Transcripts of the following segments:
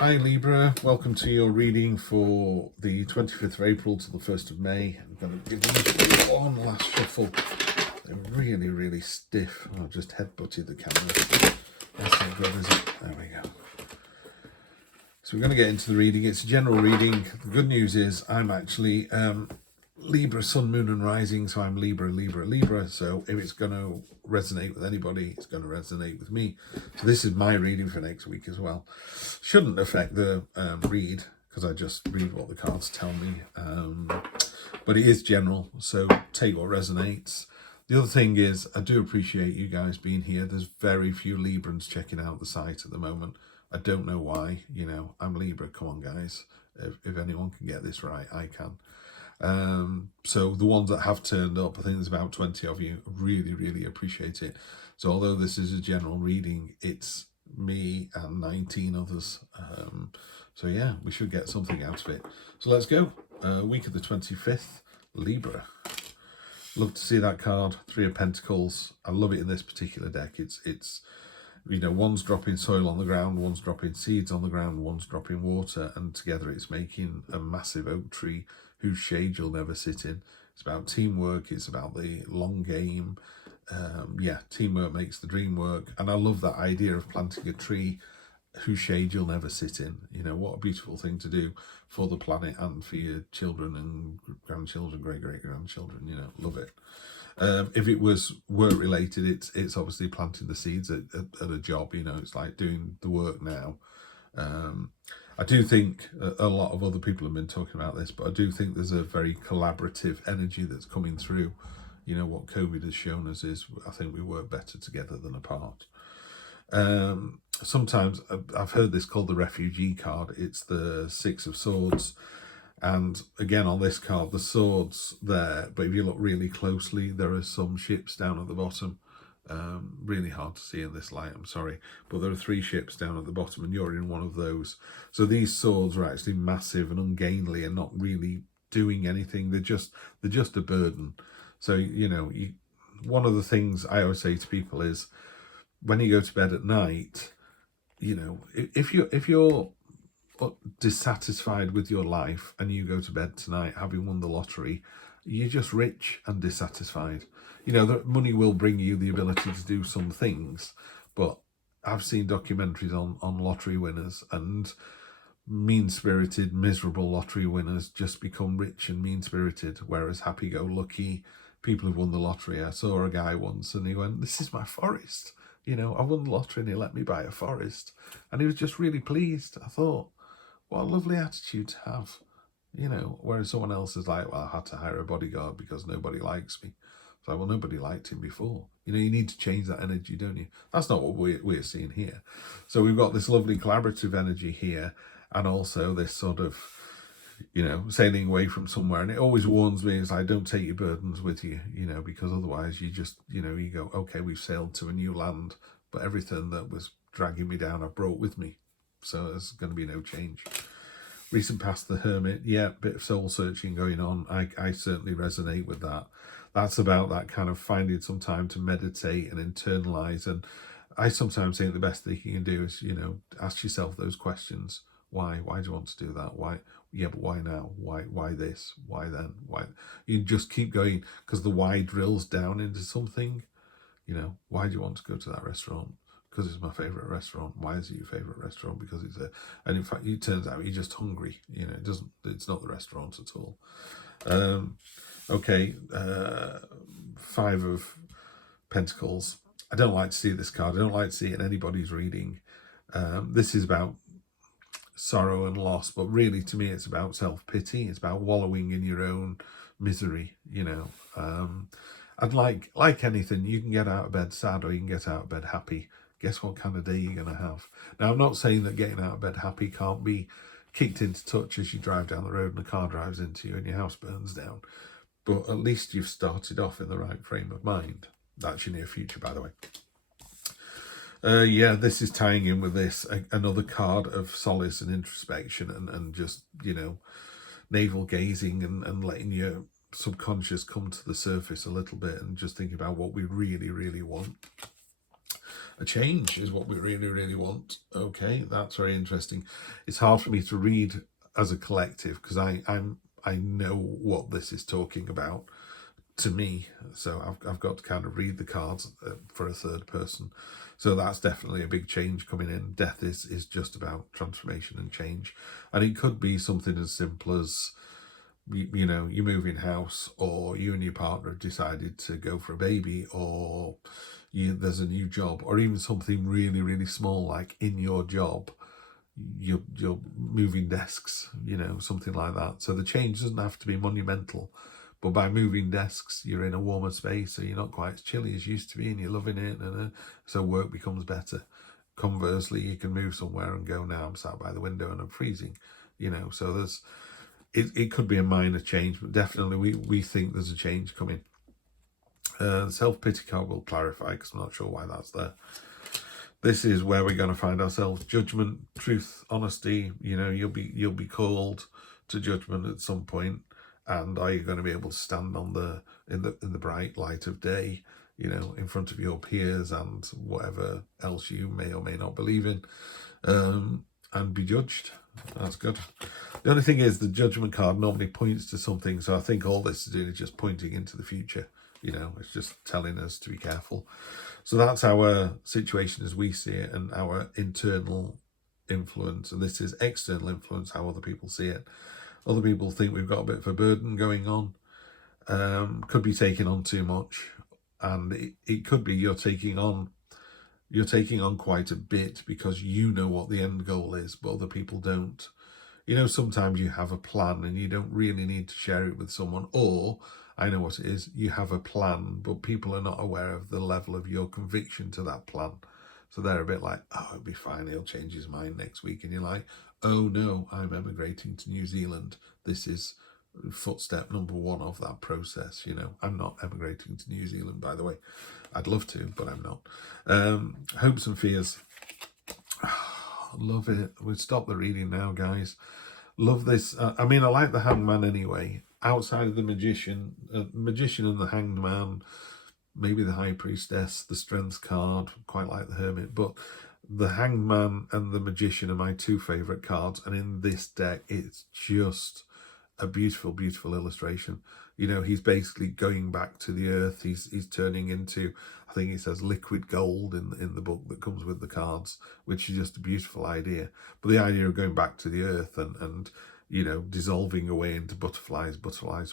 Hi Libra, welcome to your reading for the 25th of April to the 1st of May. I'm going to give you one last shuffle. They're really, really stiff. Oh, I've just headbutted the camera. That's not good, is it? There we go. So we're going to get into the reading. It's a general reading. The good news is I'm actually Libra, Sun, Moon and Rising, so I'm Libra, Libra, Libra. So if it's going to resonate with anybody, it's going to resonate with me. So this is my reading for next week as well. Shouldn't affect the read, because I just read what the cards tell me. But it is general, so take what resonates. The other thing is, I do appreciate you guys being here. There's very few Librans checking out the site at the moment. I don't know why. You know, I'm Libra. Come on, guys. If anyone can get this right, I can. So the ones that have turned up, I think there's about 20 of you. Really, really appreciate it. So although this is a general reading, it's me and 19 others. So yeah, we should get something out of it. So let's go. Week of the 25th, Libra. Love to see that card, Three of Pentacles. I love it in this particular deck. It's you know, one's dropping soil on the ground, one's dropping seeds on the ground, one's dropping water, and together it's making a massive oak tree whose shade you'll never sit in. It's about teamwork, it's about the long game. Yeah, teamwork makes the dream work. And I love that idea of planting a tree whose shade you'll never sit in. You know, what a beautiful thing to do for the planet and for your children and grandchildren, great-great-grandchildren. You know, love it. If it was work related, it's obviously planting the seeds at a job. You know, it's like doing the work now. I do think a lot of other people have been talking about this, but I do think there's a very collaborative energy that's coming through. You know, what COVID has shown us is I think we work better together than apart. Sometimes I've heard this called the Refugee Card. It's the Six of Swords. And again, on this card, the sword's there, but if you look really closely, there are some ships down at the bottom. Really hard to see in this light, I'm sorry. But there are 3 ships down at the bottom, and you're in one of those. So these swords are actually massive and ungainly and not really doing anything. They're just a burden. So, you know, one of the things I always say to people is, when you go to bed at night, you know, if you're dissatisfied with your life and you go to bed tonight having won the lottery, you're just rich and dissatisfied. You know, that money will bring you the ability to do some things, but I've seen documentaries on lottery winners, and mean-spirited, miserable lottery winners just become rich and mean-spirited, whereas happy-go-lucky people who've won the lottery. I saw a guy once and he went, "This is my forest. You know, I won the lottery and he let me buy a forest." And he was just really pleased. I thought, what a lovely attitude to have, you know, whereas someone else is like, "Well, I had to hire a bodyguard because nobody likes me." It's like, well, nobody liked him before. You know, you need to change that energy, don't you? That's not what we're seeing here. So we've got this lovely collaborative energy here, and also this sort of, you know, sailing away from somewhere. And it always warns me, it's like, don't take your burdens with you, you know, because otherwise you just, you know, you go, okay, we've sailed to a new land, but everything that was dragging me down I've brought with me. So there's going to be no change. Recent past, the Hermit, yeah, bit of soul searching going on. I certainly resonate with that. That's about that kind of finding some time to meditate and internalize. And I sometimes think the best thing you can do is, you know, ask yourself those questions. Why do you want to do that? Why? Yeah, but why now? Why this? Why then? Why? You just keep going, because the why drills down into something. You know, why do you want to go to that restaurant? Because it's my favourite restaurant. Why is it your favourite restaurant? Because it's and in fact, it turns out you're just hungry. You know, it's not the restaurant at all. Okay, 5 of Pentacles. I don't like to see this card. I don't like to see it in anybody's reading. This is about sorrow and loss, but really to me it's about self-pity. It's about wallowing in your own misery, you know. And like anything, you can get out of bed sad or you can get out of bed happy. Guess what kind of day you're going to have. Now, I'm not saying that getting out of bed happy can't be kicked into touch as you drive down the road and the car drives into you and your house burns down, but at least you've started off in the right frame of mind. That's your near future, by the way. Yeah, this is tying in with this, another card of solace and introspection and just, you know, navel gazing and letting your subconscious come to the surface a little bit and just thinking about what we really, really want. A change is what we really, really want. Okay, that's very interesting. It's hard for me to read as a collective because I know what this is talking about to me, so I've got to kind of read the cards for a third person. So that's definitely a big change coming in. Death is just about transformation and change, and it could be something as simple as you know, you move in house, or you and your partner decided to go for a baby, or there's a new job, or even something really, really small like in your job you're moving desks, you know, something like that. So the change doesn't have to be monumental, but by moving desks you're in a warmer space, so you're not quite as chilly as you used to be, and you're loving it, and so work becomes better. Conversely, you can move somewhere and go, now I'm sat by the window and I'm freezing, you know. So there's it could be a minor change, but definitely we think there's a change coming. The self-pity card will clarify, because I'm not sure why that's there. This is where we're going to find ourselves. Judgment, truth, honesty. You know, you'll be called to judgment at some point, and are you going to be able to stand on in the bright light of day, you know, in front of your peers and whatever else you may or may not believe in, and be judged? That's good. The only thing is, the judgment card normally points to something, so I think all this is doing is just pointing into the future. You know, it's just telling us to be careful. So that's our situation as we see it, and our internal influence. And this is external influence, how other people see it. Other people think we've got a bit of a burden going on. Could be taking on too much, and it could be you're taking on quite a bit because you know what the end goal is, but other people don't. You know, sometimes you have a plan and you don't really need to share it with someone, or I know what it is, you have a plan, but people are not aware of the level of your conviction to that plan. So they're a bit like, oh, it'll be fine, he'll change his mind next week. And you're like, oh no, I'm emigrating to New Zealand. This is footstep number one of that process. You know, I'm not emigrating to New Zealand, by the way. I'd love to, but I'm not. Hopes and fears. Love it. We'll stop the reading now, guys. Love this. I mean, I like the Hangman anyway. Outside of the Magician and the Hanged Man, maybe the High Priestess, the Strength card, quite like the Hermit, but the Hanged Man and the Magician are my two favourite cards, and in this deck it's just a beautiful, beautiful illustration. You know, he's basically going back to the earth. He's turning into, I think it says liquid gold in the book that comes with the cards, which is just a beautiful idea. But the idea of going back to the earth and you know, dissolving away into butterflies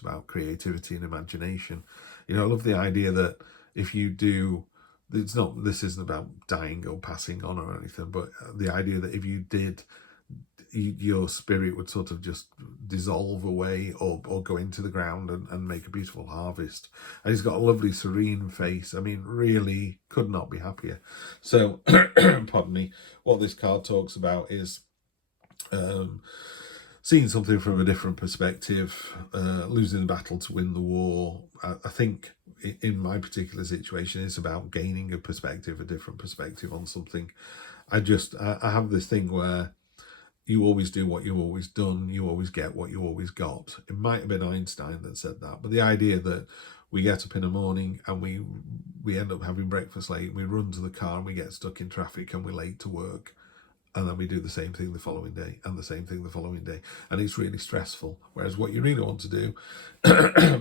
about creativity and imagination. You know, I love the idea that if you do, this isn't about dying or passing on or anything, but the idea that if you did, your spirit would sort of just dissolve away or go into the ground and make a beautiful harvest. And he's got a lovely serene face. I mean, really could not be happier. So pardon me, what this card talks about is seeing something from a different perspective, losing the battle to win the war. I think in my particular situation, it's about gaining a perspective, a different perspective on something. I have this thing where you always do what you've always done, you always get what you always got. It might have been Einstein that said that, but the idea that we get up in the morning and we end up having breakfast late, we run to the car and we get stuck in traffic and we're late to work, and then we do the same thing the following day and the same thing the following day, and it's really stressful. Whereas what you really want to do,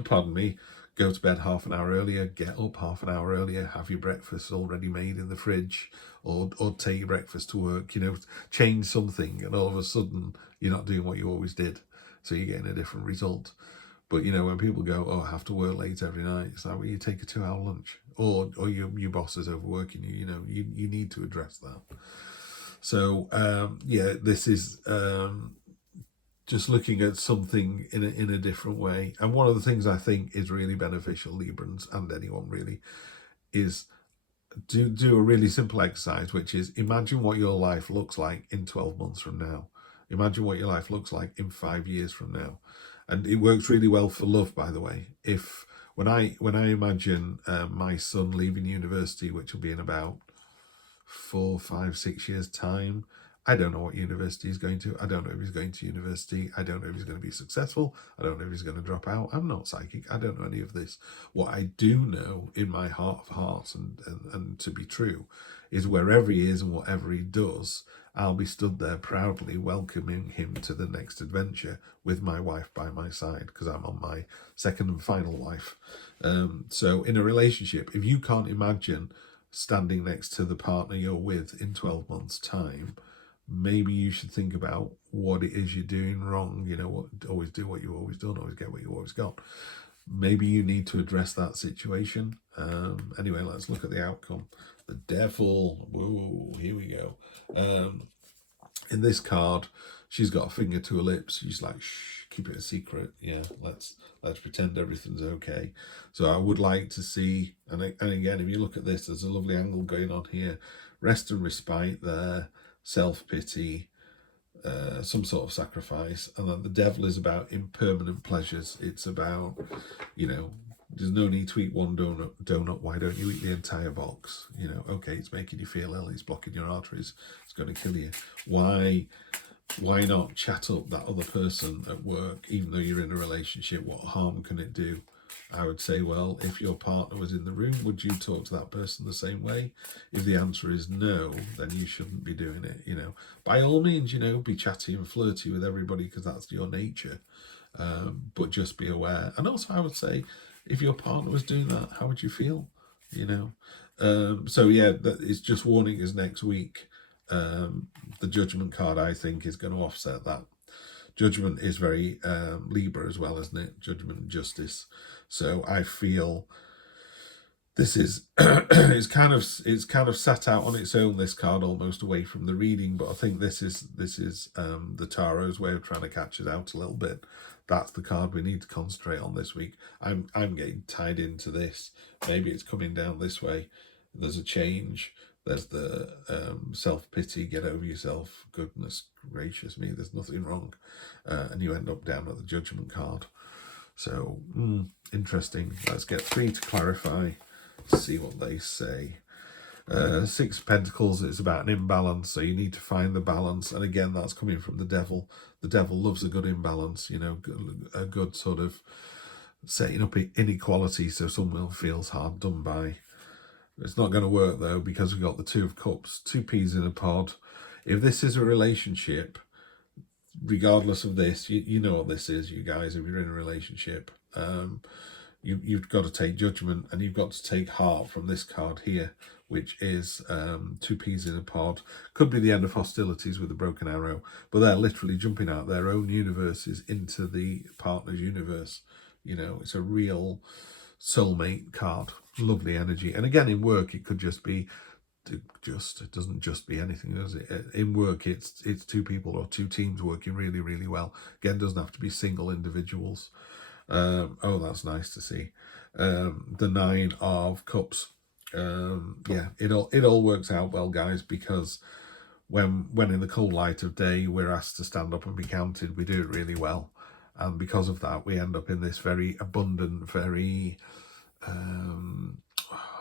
pardon me, go to bed half an hour earlier, get up half an hour earlier, have your breakfast already made in the fridge, or take your breakfast to work, you know, change something, and all of a sudden you're not doing what you always did, so you're getting a different result. But you know, when people go, oh, I have to work late every night, it's like, well, you take a 2-hour lunch, or your boss is overworking you. You know, you need to address that. So yeah, this is just looking at something in a different way. And one of the things I think is really beneficial, Librans and anyone really, is do a really simple exercise, which is imagine what your life looks like in 12 months from now. Imagine what your life looks like in 5 years from now. And it works really well for love, by the way. When I imagine my son leaving university, which will be in about 4, 5, 6 years time, I don't know what university he's going to. I don't know if he's going to university. I don't know if he's going to be successful. I don't know if he's going to drop out. I'm not psychic. I don't know any of this. What I do know in my heart of hearts and to be true is wherever he is and whatever he does, I'll be stood there proudly welcoming him to the next adventure with my wife by my side, because I'm on my second and final wife. So in a relationship, if you can't imagine standing next to the partner you're with in 12 months' time, maybe you should think about what it is you're doing wrong. You know, what, always do what you've always done, always get what you've always got. Maybe you need to address that situation. Anyway, let's look at the outcome. The Devil. Whoa, here we go. In this card, she's got a finger to her lips. She's like, shh, keep it a secret. Yeah, let's pretend everything's okay. So I would like to see, and again, if you look at this, there's a lovely angle going on here. Rest and respite there, self-pity, some sort of sacrifice. And then the Devil is about impermanent pleasures. It's about, you know, there's no need to eat one donut. Why don't you eat the entire box? You know, okay, it's making you feel ill. It's blocking your arteries. It's going to kill you. Why not chat up that other person at work, even though you're in a relationship? What harm can it do? I would say, well, if your partner was in the room, would you talk to that person the same way? If the answer is no, then you shouldn't be doing it. You know, by all means, you know, be chatty and flirty with everybody because that's your nature. But just be aware. And also, I would say, if your partner was doing that, how would you feel? You know. So yeah, it's just warning us next week. The Judgment card, I think, is going to offset that. Judgment is very Libra as well, isn't it? Judgment and justice. So I feel this is it's kind of sat out on its own, this card, almost away from the reading. But I think this is the tarot's way of trying to catch us out a little bit. That's the card we need to concentrate on this week. I'm getting tied into this. Maybe it's coming down this way. There's a change. There's the self-pity, get over yourself. Goodness gracious me, there's nothing wrong. And you end up down at the Judgment card. So, interesting. Let's get 3 to clarify. See what they say. 6 of Pentacles, it's about an imbalance, so you need to find the balance. And again, that's coming from the Devil. The Devil loves a good imbalance, you know, a good sort of setting up inequality so someone feels hard done by. It's not going to work, though, because we've got the 2 of Cups, 2 peas in a pod. If this is a relationship, regardless of this, you know what this is, you guys, if you're in a relationship. You've got to take Judgment, and you've got to take Heart from this card here, which is 2 peas in a pod. Could be the end of hostilities with a broken arrow, but they're literally jumping out their own universes into the partner's universe. You know, it's a real soulmate card. Lovely energy. And again, in work, it could just be, it doesn't just be anything, does it? In work, it's 2 people or 2 teams working really, really well. Again, doesn't have to be single individuals. Oh, that's nice to see. The 9 of Cups. Yeah, it all works out well, guys, because when in the cold light of day we're asked to stand up and be counted, we do it really well. And because of that, we end up in this very abundant, very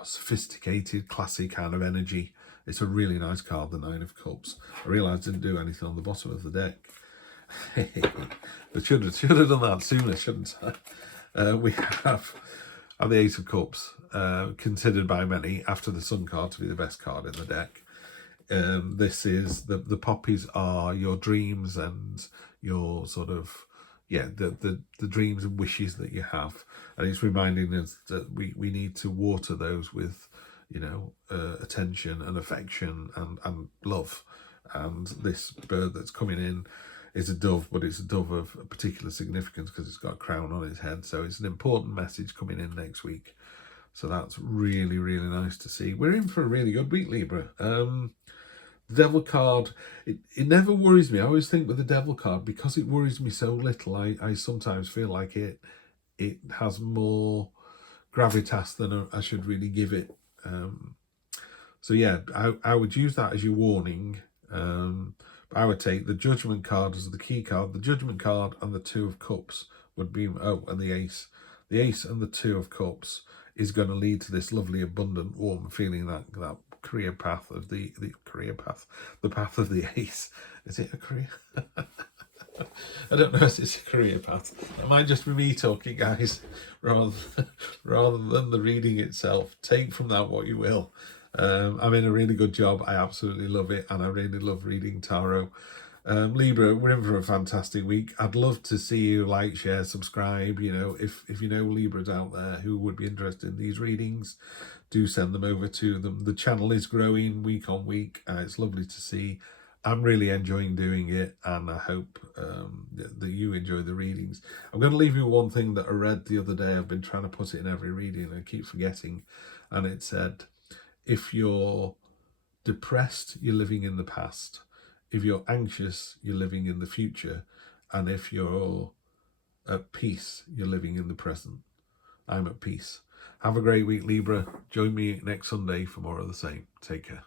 sophisticated, classy kind of energy. It's a really nice card, the 9 of Cups. I realised I didn't do anything on the bottom of the deck. I should have done that sooner, shouldn't I? We have the Ace of Cups, considered by many after the Sun card to be the best card in the deck. This is the poppies are your dreams and your sort of, yeah, the dreams and wishes that you have, and it's reminding us that we need to water those with, you know, attention and affection and love. And this bird that's coming in is a dove, but it's a dove of a particular significance because it's got a crown on its head. So it's an important message coming in next week. So that's really, really nice to see. We're in for a really good week, Libra. The Devil card, it never worries me. I always think with the Devil card, because it worries me so little, I sometimes feel like it has more gravitas than I should really give it. So yeah, I would use that as your warning. I would take the Judgment card as the key card. The Judgment card and the 2 of Cups would be, and the Ace. The Ace and the 2 of Cups is going to lead to this lovely, abundant, warm feeling, that career path of the path of the ace. Is it a career? I don't know if it's a career path. It might just be me talking, guys, rather than the reading itself. Take from that what you will. I'm in a really good job. I absolutely love it, and I really love reading tarot. Libra, we're in for a fantastic week. I'd love to see you like, share, subscribe. You know, if you know Libras out there who would be interested in these readings, do send them over to them. The channel is growing week on week. It's lovely to see. I'm really enjoying doing it, and I hope that you enjoy the readings. I'm going to leave you one thing that I read the other day. I've been trying to put it in every reading, and I keep forgetting. And it said, if you're depressed, you're living in the past. If you're anxious, you're living in the future. And if you're at peace, you're living in the present. I'm at peace. Have a great week, Libra. Join me next Sunday for more of the same. Take care.